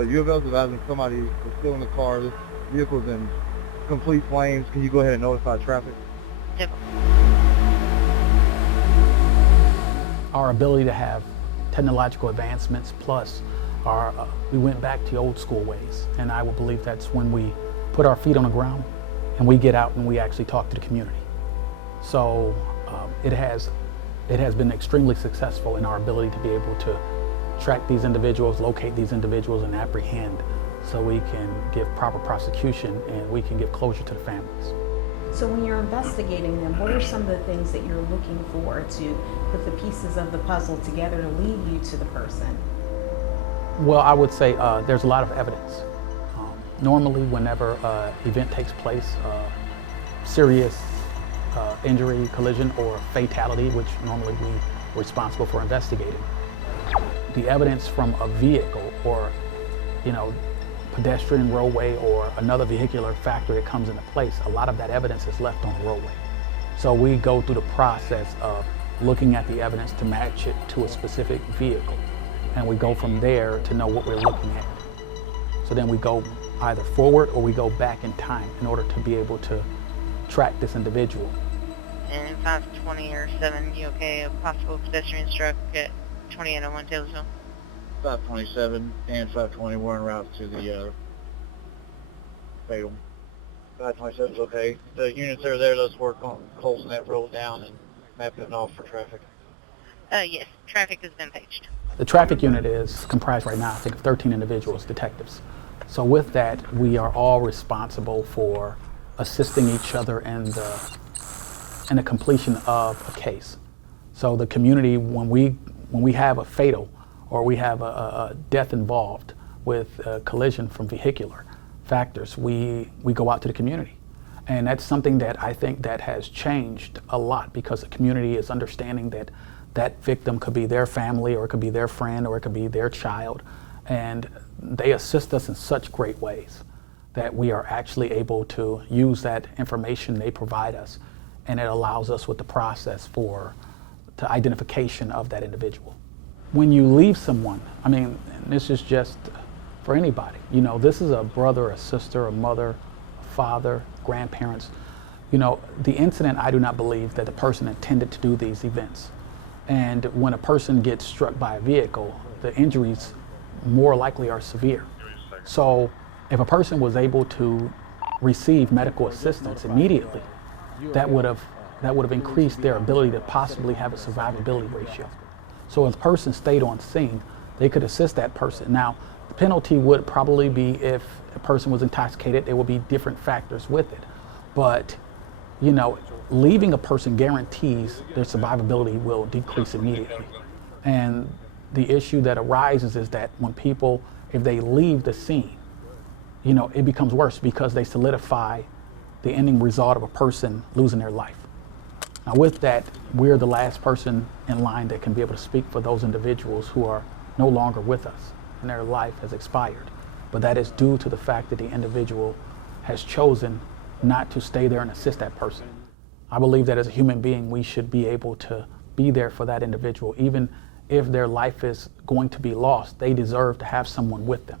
U of L's advising somebody is still in the car. This vehicle's in complete flames. Can you go ahead and notify traffic? Yep. Our ability to have technological advancements plus we went back to old school ways, and I would believe that's when we put our feet on the ground and we get out and we actually talk to the community. So it has been extremely successful in our ability to be able to track these individuals, locate these individuals, and apprehend, so we can give proper prosecution and we can give closure to the families. So when you're investigating them, what are some of the things that you're looking for to put the pieces of the puzzle together to lead you to the person? Well, I would say there's a lot of evidence. Normally, whenever an event takes place, serious injury, collision, or fatality, which normally we're responsible for investigating, the evidence from a vehicle or, pedestrian roadway or another vehicular factor that comes into place, a lot of that evidence is left on the roadway. So we go through the process of looking at the evidence to match it to a specific vehicle. And we go from there to know what we're looking at. So then we go either forward or we go back in time in order to be able to track this individual. And 520 or 7, you okay? A possible pedestrian struck at 2801 Taylorsville? 527 and 520 were en route to the fatal. 527 is okay. The units that are there, let's work on closing that road down and mapping it off for traffic. Yes, traffic has been paged. The traffic unit is comprised right now, I think, of 13 individuals, detectives. So with that, we are all responsible for assisting each other in the completion of a case. So the community, when we have a fatal or we have a death involved with a collision from vehicular factors, we go out to the community. And that's something that I think that has changed a lot, because the community is understanding that that victim could be their family, or it could be their friend, or it could be their child. And they assist us in such great ways that we are actually able to use that information they provide us, and it allows us with the process to identification of that individual. When you leave someone, I mean, this is just for anybody. This is a brother, a sister, a mother, a father, grandparents. The incident, I do not believe that the person intended to do these events. And when a person gets struck by a vehicle, the injuries more likely are severe. So if a person was able to receive medical assistance immediately, that would have increased their ability to possibly have a survivability ratio. So if a person stayed on scene, they could assist that person. Now, the penalty would probably be, if a person was intoxicated, there would be different factors with it. But, leaving a person guarantees their survivability will decrease immediately. And the issue that arises is that when people, if they leave the scene, it becomes worse, because they solidify the ending result of a person losing their life. Now with that, we're the last person in line that can be able to speak for those individuals who are no longer with us and their life has expired. But that is due to the fact that the individual has chosen not to stay there and assist that person. I believe that as a human being, we should be able to be there for that individual. Even if their life is going to be lost, they deserve to have someone with them.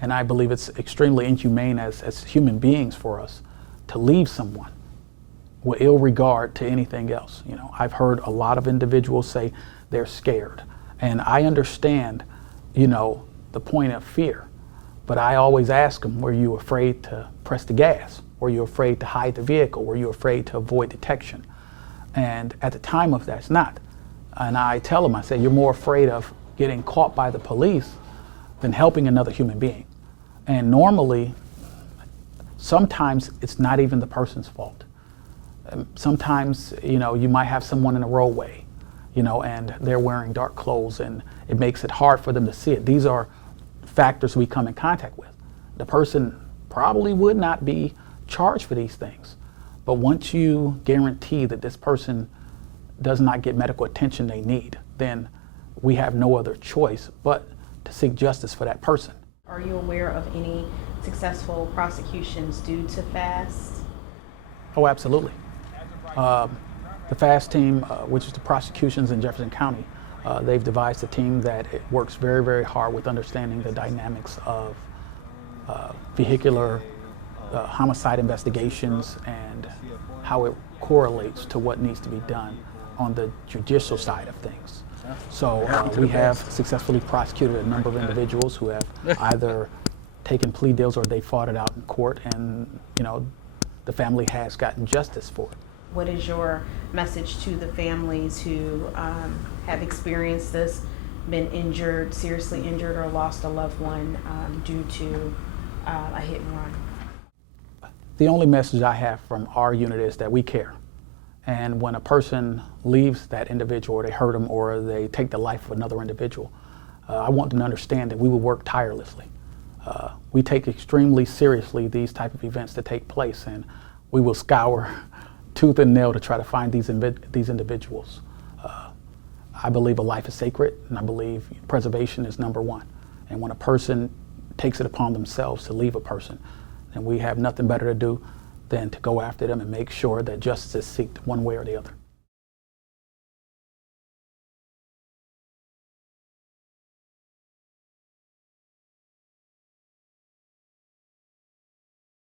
And I believe it's extremely inhumane as human beings for us to leave someone with ill regard to anything else. I've heard a lot of individuals say they're scared. And I understand, the point of fear. But I always ask them, were you afraid to press the gas? Were you afraid to hide the vehicle? Were you afraid to avoid detection? And at the time of that, it's not. And I tell them, I say, you're more afraid of getting caught by the police than helping another human being. And normally, sometimes it's not even the person's fault. Sometimes, you might have someone in a roadway, and they're wearing dark clothes, and it makes it hard for them to see it. These are factors we come in contact with. The person probably would not be charged for these things. But once you guarantee that this person does not get medical attention they need, then we have no other choice but to seek justice for that person. Are you aware of any successful prosecutions due to FAST? Oh, absolutely. The FAST team, which is the prosecutions in Jefferson County, They've devised a team that it works very, very hard with understanding the dynamics of vehicular homicide investigations and how it correlates to what needs to be done on the judicial side of things. So we have successfully prosecuted a number of individuals who have either taken plea deals or they fought it out in court, and the family has gotten justice for it. What is your message to the families who have experienced this, been injured, seriously injured, or lost a loved one due to a hit and run? The only message I have from our unit is that we care. And when a person leaves that individual, or they hurt them, or they take the life of another individual, I want them to understand that we will work tirelessly. We take extremely seriously these type of events that take place, and we will scour tooth and nail to try to find these individuals. I believe a life is sacred, and I believe preservation is number one. And when a person takes it upon themselves to leave a person, then we have nothing better to do than to go after them and make sure that justice is sought one way or the other.